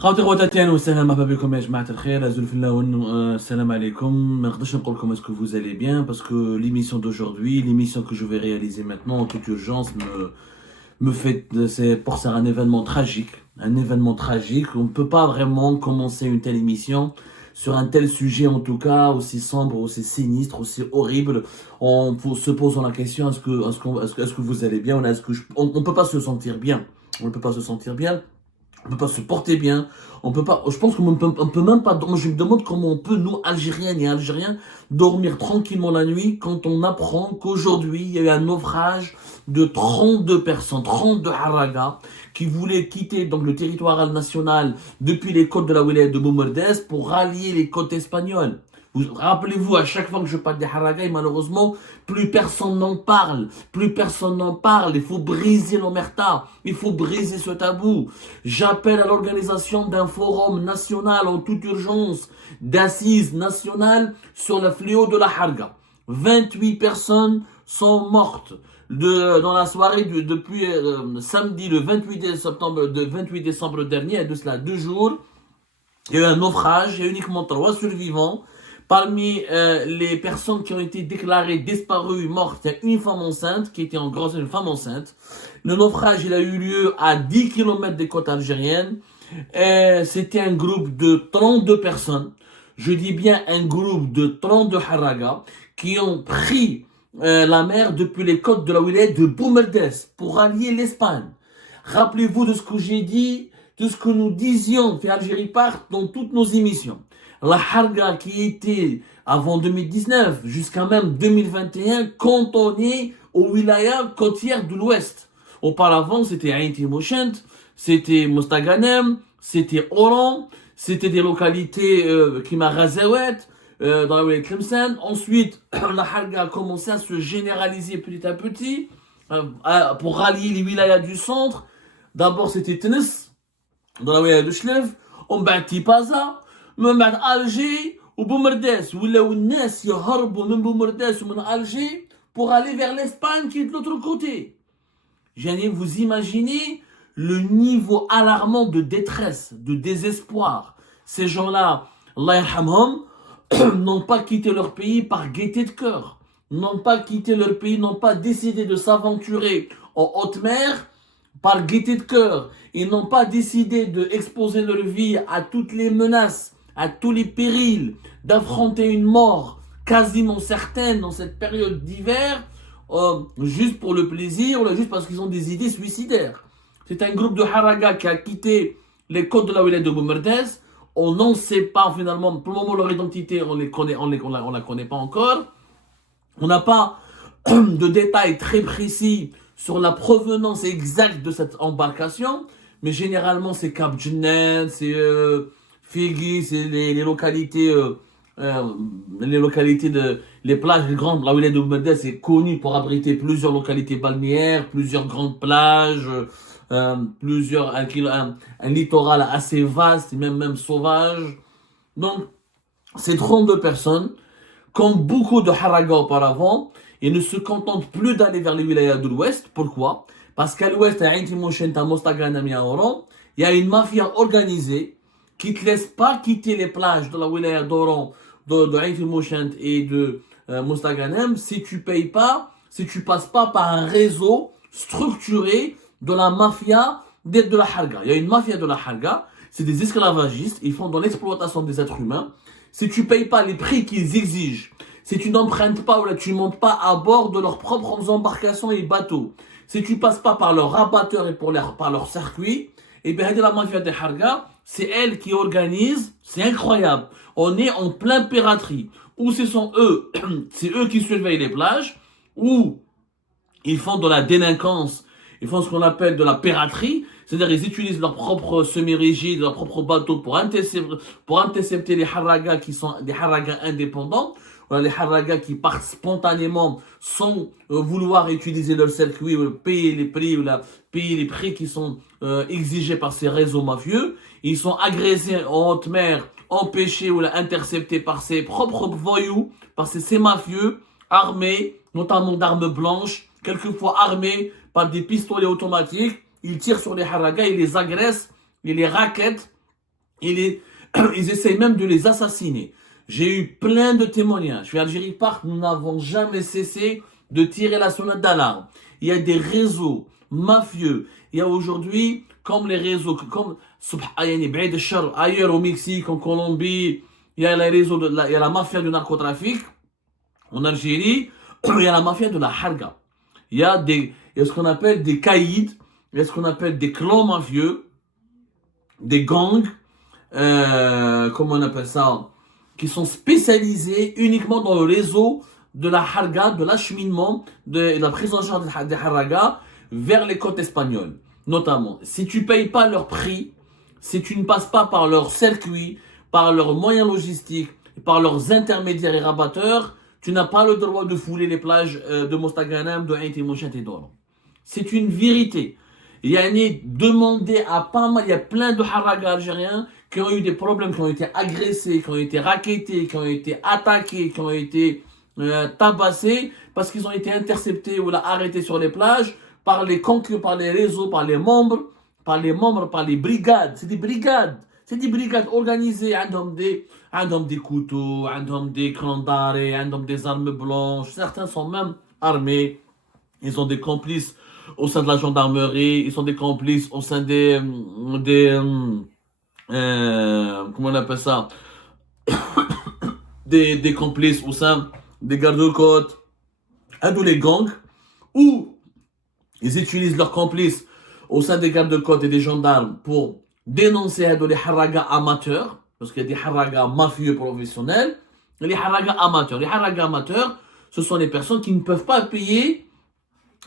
خواتي خواتاتي وسهلا مرحبا بكم يا جماعة الخير أزول في الله السلام عليكم ما نقدرش نقول لكم est-ce que vous allez bien parce que l'émission d'aujourd'hui l'émission que je vais réaliser maintenant en toute urgence me fait c'est pour ça un événement tragique on ne peut pas vraiment commencer une telle émission sur un tel sujet en tout cas aussi sombre aussi sinistre aussi horrible en se posant la question est-ce que vous allez bien ou est-ce que on peut pas se sentir bien on ne peut pas se sentir bien. On peut pas se porter bien, on peut pas, je pense qu'on peut même pas, moi je me demande comment on peut, nous, Algériennes et Algériens, dormir tranquillement la nuit quand on apprend qu'aujourd'hui, il y a eu un naufrage de 32 personnes, 32 Haraga, qui voulaient quitter donc le territoire national depuis les côtes de la wilaya de Boumerdès pour rallier les côtes espagnoles. Rappelez-vous, à chaque fois que je parle des Haraga, et malheureusement, plus personne n'en parle. Il faut briser l'omerta. Il faut briser ce tabou. J'appelle à l'organisation d'un forum national en toute urgence, d'assises nationales sur le fléau de la Harga. 28 personnes sont mortes dans la soirée depuis samedi le 28 décembre dernier, et de cela 2 jours. Il y a eu un naufrage, il y a uniquement 3 survivants. Parmi les personnes qui ont été déclarées disparues, mortes, il y a une femme enceinte qui était en grossesse, une femme enceinte. Le naufrage, il a eu lieu à 10 km des côtes algériennes. C'était un groupe de 32 personnes. Je dis bien un groupe de 32 Haraga qui ont pris la mer depuis les côtes de la wilaya de Boumerdès pour allier l'Espagne. Rappelez-vous de ce que j'ai dit, de ce que nous disions fait Algérie Part dans toutes nos émissions. La Harga qui était avant 2019 jusqu'à même 2021 cantonnée aux wilayas côtières de l'Ouest. Auparavant, c'était Ain Timoshent, c'était Mostaganem, c'était Oran, c'était des localités qui m'a Razawet, dans la wilaya de Tlemcen. Ensuite, la Harga a commencé à se généraliser petit à petit pour rallier les wilayas du centre. D'abord, c'était Tnis, dans la wilaya de Chlef, on bâtit Paza. من بعد Alger ou Boumerdès ولاو الناس يهربوا من بومرداس ومن Alger pour aller vers l'Espagne qui est de l'autre côté. Vous imaginez le niveau alarmant de détresse, de désespoir. Ces gens-là, Allah yarhamhum, n'ont pas quitté leur pays par gaieté de cœur, n'ont pas quitté leur pays, n'ont pas décidé de s'aventurer en haute mer par gaieté de cœur. Ils n'ont pas décidé d'exposer leur vie à toutes les menaces, à tous les périls, d'affronter une mort quasiment certaine dans cette période d'hiver, juste pour le plaisir, ou juste parce qu'ils ont des idées suicidaires. C'est un groupe de Haraga qui a quitté les côtes de la wilaya de Boumerdès. On n'en sait pas finalement, pour le moment leur identité, on la connaît pas encore. On n'a pas de détails très précis sur la provenance exacte de cette embarcation, mais généralement c'est Cap Djennet, c'est Figui, c'est les localités de les plages grandes. La wilaya de Boumerdès est connue pour abriter plusieurs localités balnéaires, plusieurs grandes plages, un littoral assez vaste et même sauvage. Donc ces 32 personnes, comme beaucoup de Haraga auparavant, ils ne se contentent plus d'aller vers les wilayas de l'Ouest. Pourquoi? Parce qu'à l'Ouest, à Ain Timoshent, à Mostaganem et à Oran, il y a une mafia organisée qui ne te laisse pas quitter les plages de la wilaya d'Oran, de Ain Timoshent et de Mostaganem si tu passes pas par un réseau structuré de la mafia de la Harga. Il y a une mafia de la Harga, c'est des esclavagistes, ils font dans l'exploitation des êtres humains. Si tu payes pas les prix qu'ils exigent, si tu n'empruntes pas ou là tu montes pas à bord de leurs propres embarcations et bateaux, si tu passes pas par leur rabatteur et par leur circuit, et bien la mafia des Harga, c'est elle qui organise, c'est incroyable. On est en plein piraterie, où ce sont eux, c'est eux qui surveillent les plages, où ils font de la délinquance, ils font ce qu'on appelle de la piraterie, c'est-à-dire ils utilisent leurs propres semi-rigides, leurs propres bateaux pour intercepter les Haraga qui sont des Haraga indépendants, les Haraga qui partent spontanément sans vouloir utiliser leur circuit, payer les prix qui sont exigés par ces réseaux mafieux. Ils sont agressés en haute mer, empêchés ou interceptés par ces propres voyous, par ces mafieux armés, notamment d'armes blanches, quelquefois armés par des pistolets automatiques. Ils tirent sur les Haraga, ils les agressent, ils les raquettent Ils essayent même de les assassiner. J'ai eu plein de témoignages. Je suis Algérie Park, nous n'avons jamais cessé de tirer la sonnette d'alarme. Il y a des réseaux mafieux. Il y a aujourd'hui, comme les réseaux, comme ailleurs au Mexique, en Colombie, il y a les réseaux il y a la mafia du narcotrafic. En Algérie, il y a la mafia de la harga. Il y a ce qu'on appelle des caïds, il y a ce qu'on appelle des clans mafieux, des gangs, comment on appelle ça, qui sont spécialisés uniquement dans le réseau de la harga, de l'acheminement, de la prise en charge des haragas vers les côtes espagnoles. Notamment, si tu payes pas leur prix, si tu ne passes pas par leur circuit, par leurs moyens logistiques, par leurs intermédiaires et rabatteurs, tu n'as pas le droit de fouler les plages de Mostaganem, de Ain Timochet et d'Oran. C'est une vérité. Il y a demandé à pas mal, il y a plein de haragas algériens qui ont eu des problèmes, qui ont été agressés, qui ont été rackettés, qui ont été attaqués, qui ont été tabassés parce qu'ils ont été interceptés ou arrêtés sur les plages par les concurrents, par les réseaux, par les membres, par les brigades. C'est des brigades organisées. عندهم des couteaux, عندهم des crans d'arrêt, عندهم des armes blanches. Certains sont même armés. Ils ont des complices au sein de la gendarmerie. Ils sont des complices au sein comment on appelle ça? des complices au sein des gardes-côtes. Tous les gangs où ils utilisent leurs complices au sein des gardes-côtes et des gendarmes pour dénoncer les haragas amateurs, parce qu'il y a des haragas mafieux professionnels, et les haragas amateurs. Les haragas amateurs, ce sont les personnes qui ne peuvent pas payer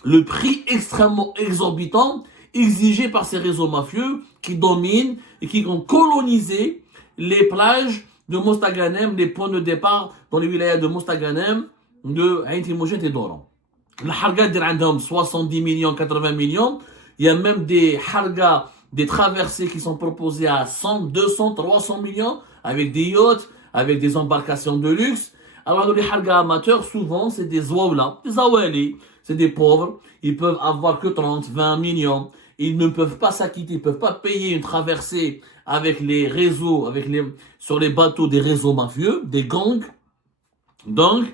le prix extrêmement exorbitant exigé par ces réseaux mafieux qui dominent et qui ont colonisé les plages de Mostaganem, les points de départ dans les wilayas de Mostaganem, de Ain Timochet et d'Oran. La harga d'Irandom, 70 millions, 80 millions. Il y a même des hargas, des traversées qui sont proposées à 100, 200, 300 millions, avec des yachts, avec des embarcations de luxe. Alors, les hargas amateurs, souvent, c'est des zouawla, des awali, c'est des pauvres. Ils peuvent avoir que 30, 20 millions. Ils ne peuvent pas s'acquitter, ils ne peuvent pas payer une traversée avec les réseaux, sur les bateaux des réseaux mafieux, des gangs. Donc,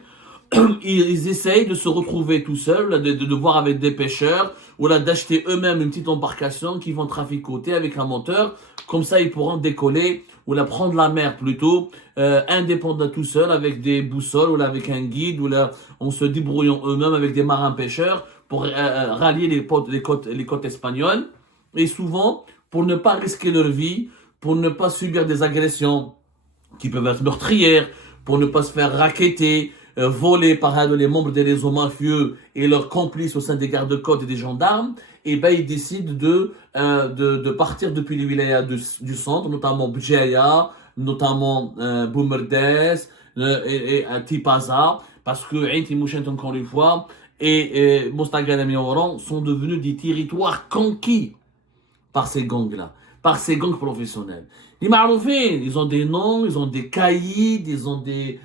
ils essayent de se retrouver tout seuls, de voir avec des pêcheurs, ou là d'acheter eux-mêmes une petite embarcation qui vont traficoter avec un moteur. Comme ça, ils pourront décoller, ou là prendre la mer plutôt, indépendants tout seuls, avec des boussoles, ou là avec un guide, ou là en se débrouillant eux-mêmes avec des marins pêcheurs pour rallier les côtes espagnoles. Et souvent, pour ne pas risquer leur vie, pour ne pas subir des agressions qui peuvent être meurtrières, pour ne pas se faire racketter, volés par les membres des réseaux mafieux et leurs complices au sein des gardes-côtes et des gendarmes, et ben ils décident de partir depuis les wilayas du centre, notamment Bjaya, notamment Boumerdes et Tipaza, parce que Ain Timochet, encore une fois, et Mostaganem et Oran sont devenus des territoires conquis par ces gangs-là, par ces gangs professionnels. Les Maroufins, ils ont des noms, ils ont des caïds, ils ont des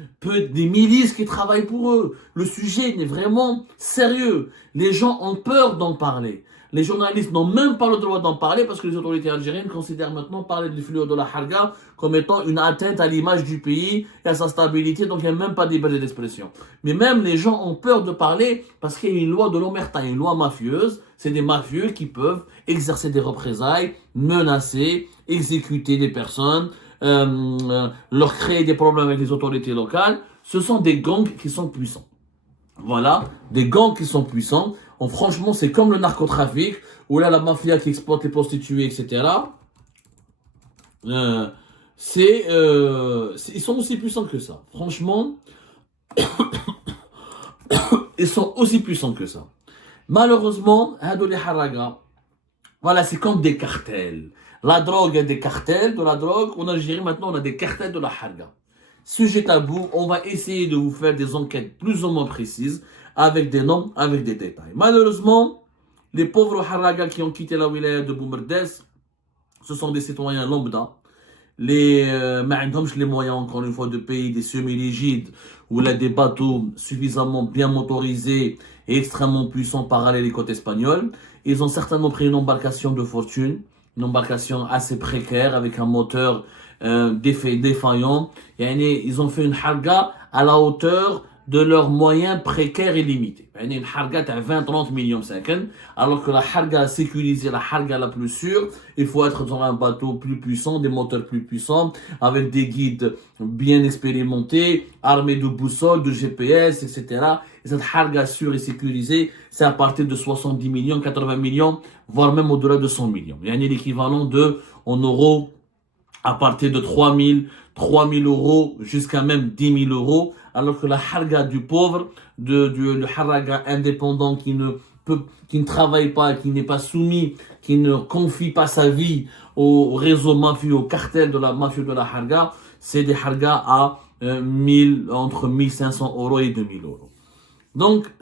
milices qui travaillent pour eux. Le sujet est vraiment sérieux. Les gens ont peur d'en parler. Les journalistes n'ont même pas le droit d'en parler parce que les autorités algériennes considèrent maintenant parler du fléau de la harga comme étant une atteinte à l'image du pays et à sa stabilité, donc il n'y a même pas de liberté d'expression. Mais même les gens ont peur de parler parce qu'il y a une loi de l'omerta, une loi mafieuse. C'est des mafieux qui peuvent exercer des représailles, menacer, exécuter des personnes, leur créer des problèmes avec les autorités locales. Ce sont des gangs qui sont puissants. Voilà, des gangs qui sont puissants. Franchement, c'est comme le narcotrafic, ou là, la mafia qui exploite les prostituées, etc. Ils sont aussi puissants que ça. Franchement, ils sont aussi puissants que ça. Malheureusement, les haragas, voilà, c'est comme des cartels. La drogue, il y a des cartels de la drogue. En Algérie, maintenant, on a des cartels de la harga. Sujet tabou, on va essayer de vous faire des enquêtes plus ou moins précises, avec des noms, avec des détails. Malheureusement, les pauvres haragas qui ont quitté la wilaya de Boumerdes, ce sont des citoyens lambda. Les moyens, encore une fois, de payer des semi-rigides ou là, des bateaux suffisamment bien motorisés et extrêmement puissants pour aller les côtes espagnoles. Ils ont certainement pris une embarcation de fortune, une embarcation assez précaire avec un moteur défaillants. Ils ont fait une harga à la hauteur de leurs moyens précaires et limités. Une harga à 20-30 millions secondes, alors que la harga sécurisée, la harga la plus sûre, il faut être dans un bateau plus puissant, des moteurs plus puissants, avec des guides bien expérimentés, armés de boussoles, de GPS, etc. Et cette harga sûre et sécurisée, c'est à partir de 70 millions, 80 millions, voire même au-delà de 100 millions. Il y a l'équivalent en euros, à partir de 3 000 euros jusqu'à même 10 000 euros, alors que la harga du pauvre, le harga indépendant qui ne travaille pas, qui n'est pas soumis, qui ne confie pas sa vie au réseau mafieux, au cartel de la mafia de la harga, c'est des hargas à entre 1500 euros et 2000 euros. Donc,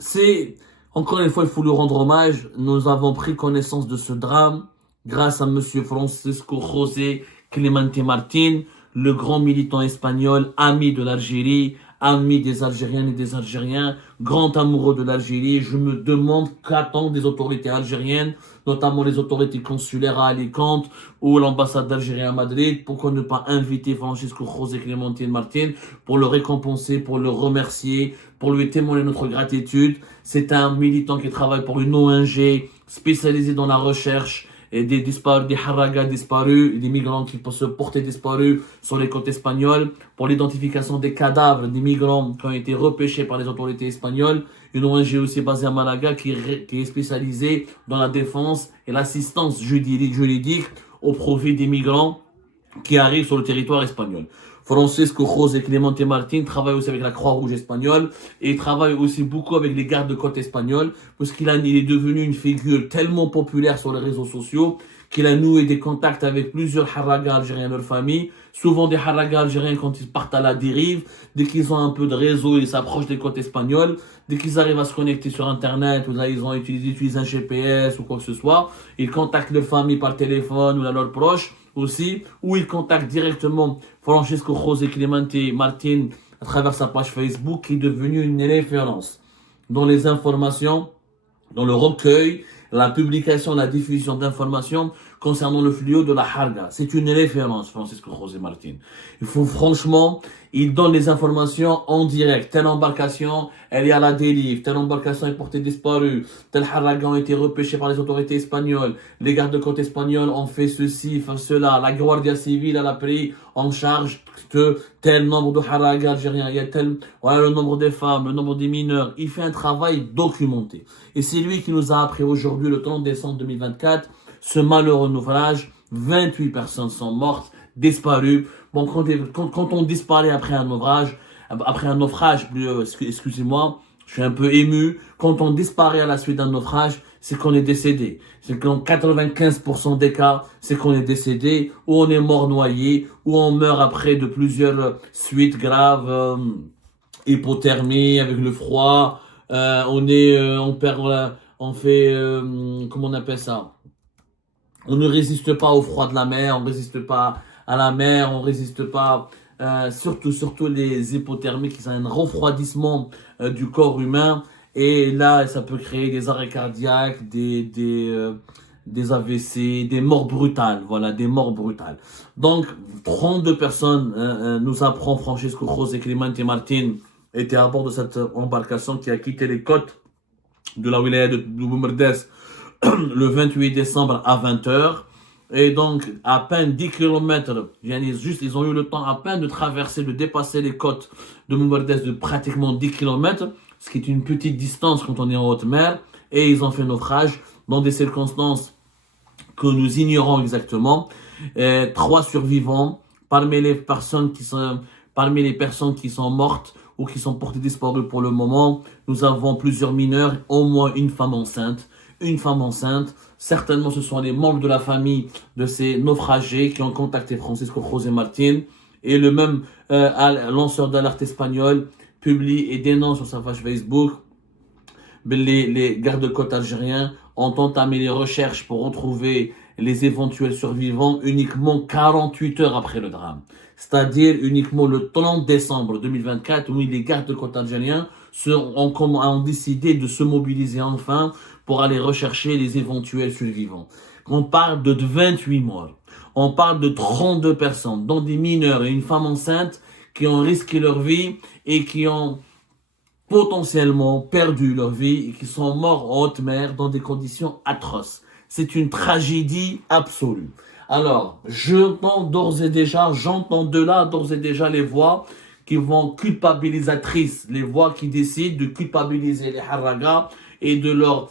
encore une fois, il faut lui rendre hommage. Nous avons pris connaissance de ce drame grâce à monsieur Francisco José Clemente Martin, le grand militant espagnol, ami de l'Algérie, ami des Algériennes et des Algériens, grand amoureux de l'Algérie. Je me demande qu'attendent des autorités algériennes, notamment les autorités consulaires à Alicante ou l'ambassade d'Algérie à Madrid, pourquoi ne pas inviter Francisco José Clemente Martin pour le récompenser, pour le remercier, pour lui témoigner notre gratitude. C'est un militant qui travaille pour une ONG spécialisée dans la recherche et des disparus, des haragas disparus, des migrants qui peuvent se porter disparus sur les côtes espagnoles, pour l'identification des cadavres des migrants qui ont été repêchés par les autorités espagnoles. Une ONG aussi basée à Malaga qui est spécialisée dans la défense et l'assistance juridique au profit des migrants qui arrivent sur le territoire espagnol. Francisco José Clemente Martin travaille aussi avec la Croix-Rouge espagnole et il travaille aussi beaucoup avec les gardes-côtes espagnols parce il est devenu une figure tellement populaire sur les réseaux sociaux qu'il a noué des contacts avec plusieurs haragas algériens de leur famille. Souvent des haragas algériens quand ils partent à la dérive, dès qu'ils ont un peu de réseau, ils s'approchent des côtes espagnoles, dès qu'ils arrivent à se connecter sur internet, ou là ils utilisent un GPS ou quoi que ce soit, ils contactent leur famille par téléphone ou leurs proches aussi, ou ils contactent directement Francisco José Clemente Martin à travers sa page Facebook qui est devenue une référence dans les informations, dans le recueil, la publication, la diffusion d'informations concernant le fléau de la harga. C'est une référence, Francisco José Martin. Il donne les informations en direct. Telle embarcation, elle est à la dérive. Telle embarcation est portée disparue. Tel haraga a été repêché par les autorités espagnoles. Les gardes-côtes espagnols ont fait ceci, fait cela. La Guardia Civile, elle a pris en charge de tel nombre de haragas algériens. Il y a voilà le nombre des femmes, le nombre des mineurs. Il fait un travail documenté. Et c'est lui qui nous a appris aujourd'hui, le 30 décembre 2024, ce malheureux naufrage. 28 personnes sont mortes, disparues. Bon, quand on disparaît après un naufrage, excusez-moi, je suis un peu ému. Quand on disparaît à la suite d'un naufrage, c'est qu'on est décédé. C'est qu'en 95% des cas, c'est qu'on est décédé, ou on est mort noyé, ou on meurt après de plusieurs suites graves, hypothermie avec le froid, comment on appelle ça? On ne résiste pas au froid de la mer, on ne résiste pas à la mer, on ne résiste pas, surtout les hypothermies qui sont un refroidissement du corps humain. Et là, ça peut créer des arrêts cardiaques, des AVC, des morts brutales. Voilà, des morts brutales. Donc, 32 personnes, nous apprend Francisco José Clemente Martin, étaient à bord de cette embarcation qui a quitté les côtes de la wilaya de Boumerdès le 28 décembre à 20h. Et donc, à peine 10 km, ils ont eu le temps à peine de traverser, de dépasser les côtes de Boumerdès de pratiquement 10 km, ce qui est une petite distance quand on est en haute mer. Et ils ont fait naufrage dans des circonstances que nous ignorons exactement. 3 survivants, parmi les personnes qui sont mortes ou qui sont portées disparues pour le moment, nous avons plusieurs mineurs, au moins une femme enceinte. Certainement ce sont les membres de la famille de ces naufragés qui ont contacté Francisco José Martin. Et le même lanceur d'alerte espagnol publie et dénonce sur sa page Facebook les gardes-côtes algériens ont entamé les recherches pour retrouver les éventuels survivants uniquement 48 heures après le drame. C'est-à-dire uniquement le 30 décembre 2024, où les gardes-côtes algériens ont décidé de se mobiliser enfin pour aller rechercher les éventuels survivants. On parle de 28 morts. On parle de 32 personnes, dont des mineurs et une femme enceinte qui ont risqué leur vie et qui ont potentiellement perdu leur vie et qui sont morts en haute mer dans des conditions atroces. C'est une tragédie absolue. Alors, j'entends de là d'ores et déjà les voix qui vont culpabilisatrices, les voix qui décident de culpabiliser les Harraga et de leur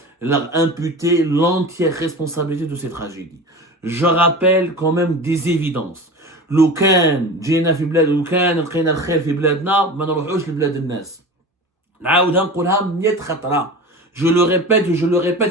imputer l'entière responsabilité de ces tragédies. Je rappelle quand même des évidences. لو كان جينا في بلاد لو كان لقينا الخير في بلادنا ما نروحوش لبلاد الناس. نعاودها نقولها 100 خطرة. Je le répète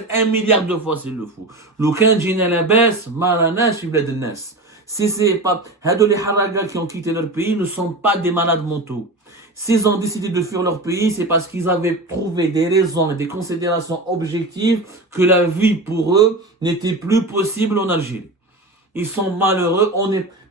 1 milliard de fois s'il le faut. لو كان جينا لاباس ما راناش في بلاد الناس. Si c'est pas هادو les Harraga qui ont quitté leur pays ne sont pas des malades mentaux. S'ils ont décidé de fuir leur pays, c'est parce qu'ils avaient trouvé des raisons et des considérations objectives que la vie pour eux n'était plus possible en Algérie. Ils sont malheureux.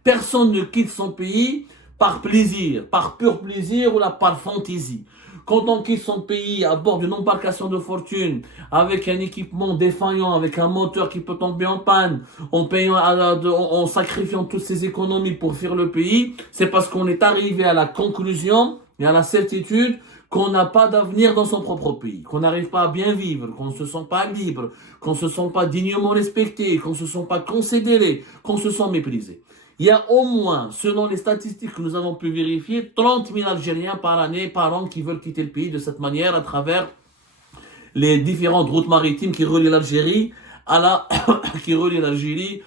Personne ne quitte son pays par plaisir, par pur plaisir ou par fantaisie. Quand on quitte son pays à bord d'une embarcation de fortune, avec un équipement défaillant, avec un moteur qui peut tomber en panne, en sacrifiant toutes ses économies pour fuir le pays, c'est parce qu'on est arrivé à la conclusion et à la certitude qu'on n'a pas d'avenir dans son propre pays, qu'on n'arrive pas à bien vivre, qu'on ne se sent pas libre, qu'on ne se sent pas dignement respecté, qu'on ne se sent pas considéré, qu'on se sent méprisé. Il y a au moins, selon les statistiques que nous avons pu vérifier, 30 000 Algériens par année, par an, qui veulent quitter le pays de cette manière à travers les différentes routes maritimes qui relient l'Algérie qui relient l'Algérie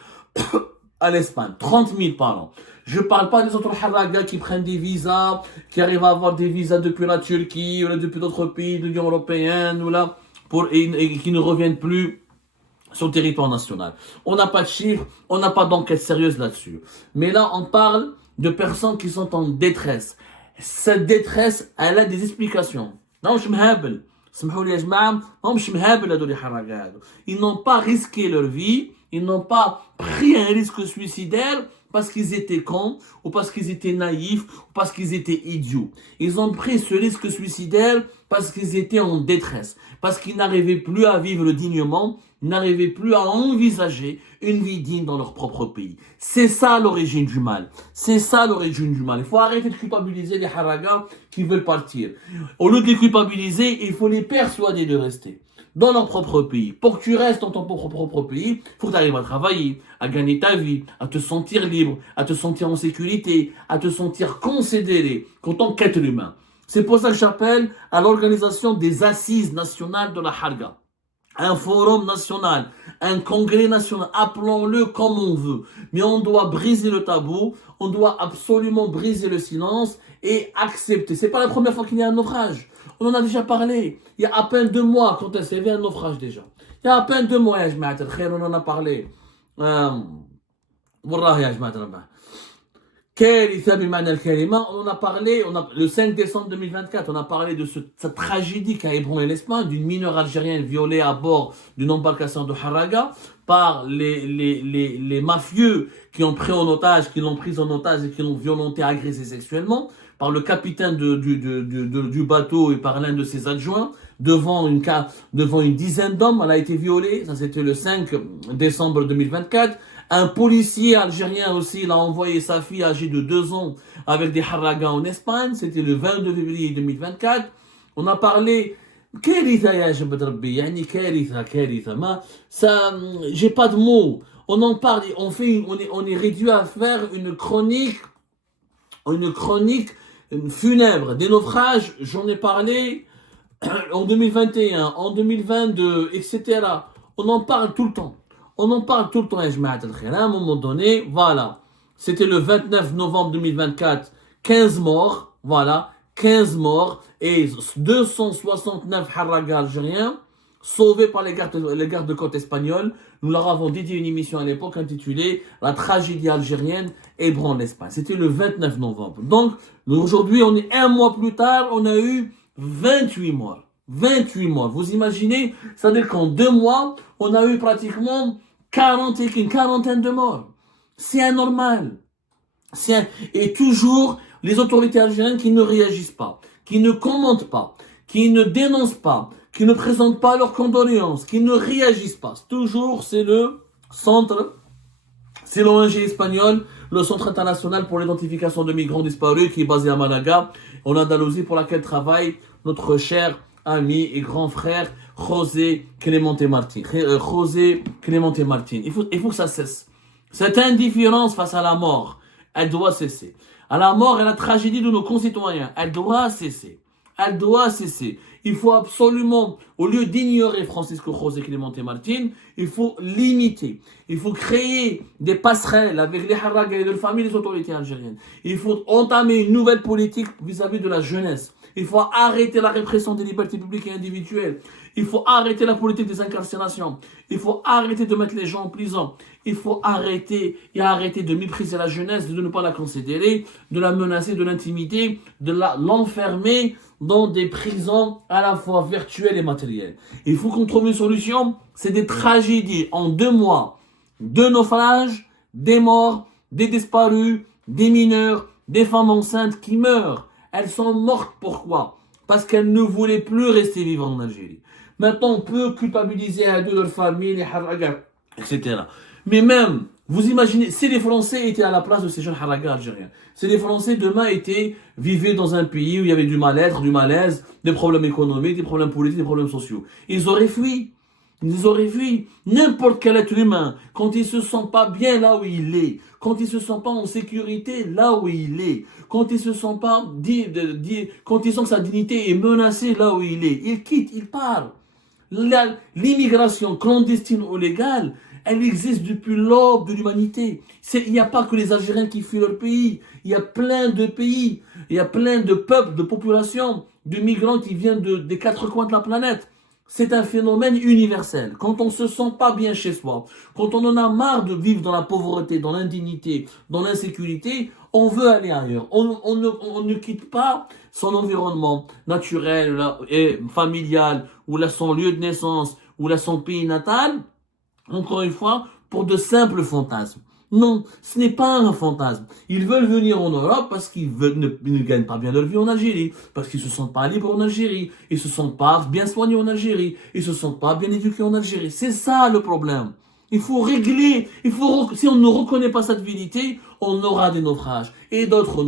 à l'Espagne. 30 000 par an. Je ne parle pas des autres Harraga qui prennent des visas, qui arrivent à avoir des visas depuis la Turquie, ou depuis d'autres pays de l'Union européenne, et qui ne reviennent plus sur le territoire national. On n'a pas de chiffres, on n'a pas d'enquête sérieuse là-dessus. Mais là, on parle de personnes qui sont en détresse. Cette détresse, elle a des explications. Non, je m'habille. Ils n'ont pas risqué leur vie, ils n'ont pas pris un risque suicidaire parce qu'ils étaient cons, ou parce qu'ils étaient naïfs, ou parce qu'ils étaient idiots. Ils ont pris ce risque suicidaire parce qu'ils étaient en détresse, parce qu'ils n'arrivaient plus à vivre dignement, n'arrivaient plus à envisager une vie digne dans leur propre pays. C'est ça l'origine du mal. C'est ça l'origine du mal. Il faut arrêter de culpabiliser les Harraga qui veulent partir. Au lieu de les culpabiliser, il faut les persuader de rester dans leur propre pays. Pour que tu restes dans ton propre pays, il faut que tu arrives à travailler, à gagner ta vie, à te sentir libre, à te sentir en sécurité, à te sentir considéré en tant qu'être humain. C'est pour ça que j'appelle à l'organisation des assises nationales de la Harga. Un forum national, un congrès national, appelons-le comme on veut. Mais on doit briser le tabou, on doit absolument briser le silence et accepter. C'est pas la première fois qu'il y a un naufrage. On en a déjà parlé. Il y a à peine 2 mois, quand il y avait un naufrage déjà. Il y a à peine 2 mois, on en a parlé. On en a parlé, le 5 décembre 2024, on a parlé de cette tragédie qu'a ébranlé l'Espagne, d'une mineure algérienne violée à bord d'une embarcation de Harraga par les mafieux qui ont pris en otage, qui l'ont prise en otage et qui l'ont violentée, agressée sexuellement, par le capitaine du bateau et par l'un de ses adjoints, devant une dizaine d'hommes. Elle a été violée, ça c'était le 5 décembre 2024. Un policier algérien aussi, il a envoyé sa fille âgée de 2 ans avec des Harraga en Espagne. C'était le 22 février 2024. On a parlé... J'ai pas de mots. On en parle, on est réduit à faire une chronique funèbre. Des naufrages, j'en ai parlé en 2021, en 2022, etc. On en parle tout le temps. On en parle tout le temps, à un moment donné, voilà. C'était le 29 novembre 2024, 15 morts, voilà, 15 morts, et 269 Harraga algériens, sauvés par les gardes de côte espagnols. Nous leur avons dédié une émission à l'époque intitulée « La tragédie algérienne ébranle l'Espagne ». C'était le 29 novembre. Donc, aujourd'hui, on est 1 mois plus tard, on a eu 28 morts. 28 morts. Vous imaginez, c'est-à-dire qu'en 2 mois, on a eu pratiquement une quarantaine de morts. C'est anormal. Et toujours, les autorités algériennes qui ne réagissent pas, qui ne commentent pas, qui ne dénoncent pas, qui ne présentent pas leurs condoléances, qui ne réagissent pas. Toujours, c'est le centre C'est l'ONG espagnole, le Centre international pour l'identification de migrants disparus, qui est basé à Malaga, en Andalousie, pour laquelle travaille notre cher ami et grand frère José Clemente Martin. José Clemente Martin. Il faut que ça cesse. Cette indifférence face à la mort, elle doit cesser. À la mort et à la tragédie de nos concitoyens, elle doit cesser. Elle doit cesser. Il faut absolument, au lieu d'ignorer Francisco José Clemente Martin, il faut limiter. Il faut créer des passerelles avec les Harraga et leurs familles et les autorités algériennes. Il faut entamer une nouvelle politique vis-à-vis de la jeunesse. Il faut arrêter la répression des libertés publiques et individuelles. Il faut arrêter la politique des incarcérations. Il faut arrêter de mettre les gens en prison. Il faut arrêter de mépriser la jeunesse, de ne pas la considérer, de la menacer, de l'intimider, de l'enfermer dans des prisons à la fois virtuelles et matérielles. Il faut qu'on trouve une solution. C'est des tragédies en 2 mois. 2 naufrages, des morts, des disparus, des mineurs, des femmes enceintes qui meurent. Elles sont mortes, pourquoi? Parce qu'elles ne voulaient plus rester vivre en Algérie. Maintenant, on peut culpabiliser à deux leurs familles, les Harragas, etc. Mais même, vous imaginez, si les Français étaient à la place de ces jeunes Harragas algériens, si les Français demain vivaient dans un pays où il y avait du mal-être, du malaise, des problèmes économiques, des problèmes politiques, des problèmes sociaux, ils auraient fui. Ils auraient fui. N'importe quel être humain, quand il se sent pas bien là où il est, quand il se sent pas en sécurité là où il est, quand il se sent pas quand il sent que sa dignité est menacée là où il est, il quitte, il part. L'immigration clandestine ou légale, elle existe depuis l'aube de l'humanité. Il n'y a pas que les Algériens qui fuient leur pays. Il y a plein de pays, il y a plein de peuples, de populations, de migrants qui viennent des 4 coins de la planète. C'est un phénomène universel. Quand on se sent pas bien chez soi, quand on en a marre de vivre dans la pauvreté, dans l'indignité, dans l'insécurité, on veut aller ailleurs. On ne quitte pas son environnement naturel et familial, ou son lieu de naissance, ou son pays natal, encore une fois, pour de simples fantasmes. Non, ce n'est pas un fantasme. Ils veulent venir en Europe parce qu'ils ne gagnent pas bien leur vie en Algérie, parce qu'ils se sentent pas libres en Algérie, ils se sentent pas bien soignés en Algérie, ils se sentent pas bien éduqués en Algérie. C'est ça le problème. Il faut régler, si on ne reconnaît pas cette vérité, on aura des naufrages, et d'autres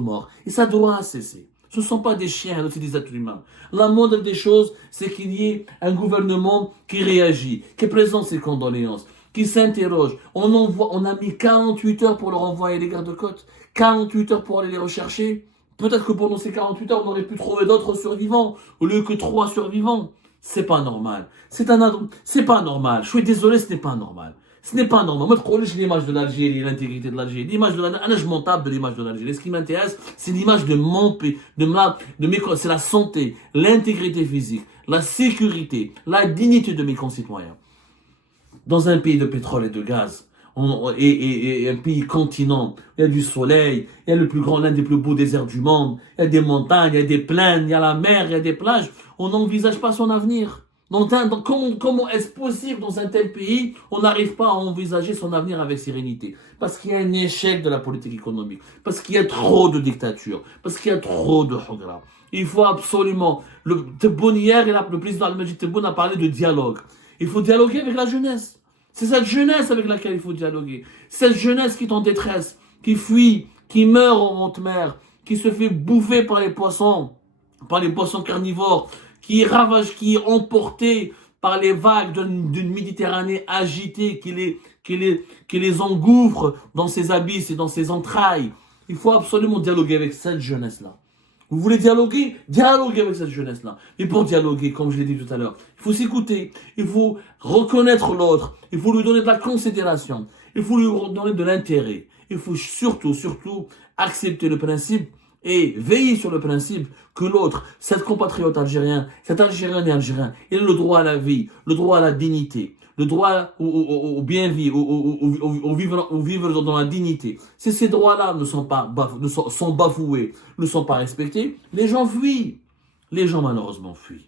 morts. Et ça doit cesser. Ce ne sont pas des chiens, c'est des êtres humains. La moindre des choses, c'est qu'il y ait un gouvernement qui réagit, qui présente ses condoléances, qui s'interroge. On a mis 48 heures pour leur envoyer les gardes-côtes, 48 heures pour aller les rechercher. Peut-être que pendant ces 48 heures, on aurait pu trouver d'autres survivants, au lieu que 3 survivants. C'est pas normal. C'est pas normal. Je suis désolé, ce n'est pas normal. Ce n'est pas normal. Moi, je l'image de l'Algérie, l'intégrité de l'Algérie, l'image de l'Algérie. Je m'en tape de l'image de l'Algérie. Ce qui m'intéresse, c'est l'image de mon pays, c'est la santé, l'intégrité physique, la sécurité, la dignité de mes concitoyens. Dans un pays de pétrole et de gaz, et un pays continent, il y a du soleil, il y a l'un des plus beaux déserts du monde, il y a des montagnes, il y a des plaines, il y a la mer, il y a des plages. On n'envisage pas son avenir. Comment est-ce possible dans un tel pays, on n'arrive pas à envisager son avenir avec sérénité? Parce qu'il y a un échec de la politique économique, parce qu'il y a trop de dictature, parce qu'il y a trop de hogra. Il faut absolument, le président Al-Majid Tebboune a parlé de dialogue. Il faut dialoguer avec la jeunesse. C'est cette jeunesse avec laquelle il faut dialoguer. Cette jeunesse qui est en détresse, qui fuit, qui meurt en haute mer, qui se fait bouffer par les poissons carnivores, qui est emportée par les vagues d'une Méditerranée agitée, qui les engouffre dans ses abysses et dans ses entrailles. Il faut absolument dialoguer avec cette jeunesse-là. Vous voulez dialoguer? Dialoguez avec cette jeunesse-là. Mais pour dialoguer, comme je l'ai dit tout à l'heure, il faut s'écouter, il faut reconnaître l'autre, il faut lui donner de la considération, il faut lui donner de l'intérêt. Il faut surtout accepter le principe et veiller sur le principe que l'autre, cet compatriote algérien, cet Algérien et Algérien, il a le droit à la vie, le droit à la dignité, le droit au bien vivre, au vivre dans la dignité. Si ces droits-là sont bafoués, ne sont pas respectés, les gens fuient. Les gens malheureusement fuient.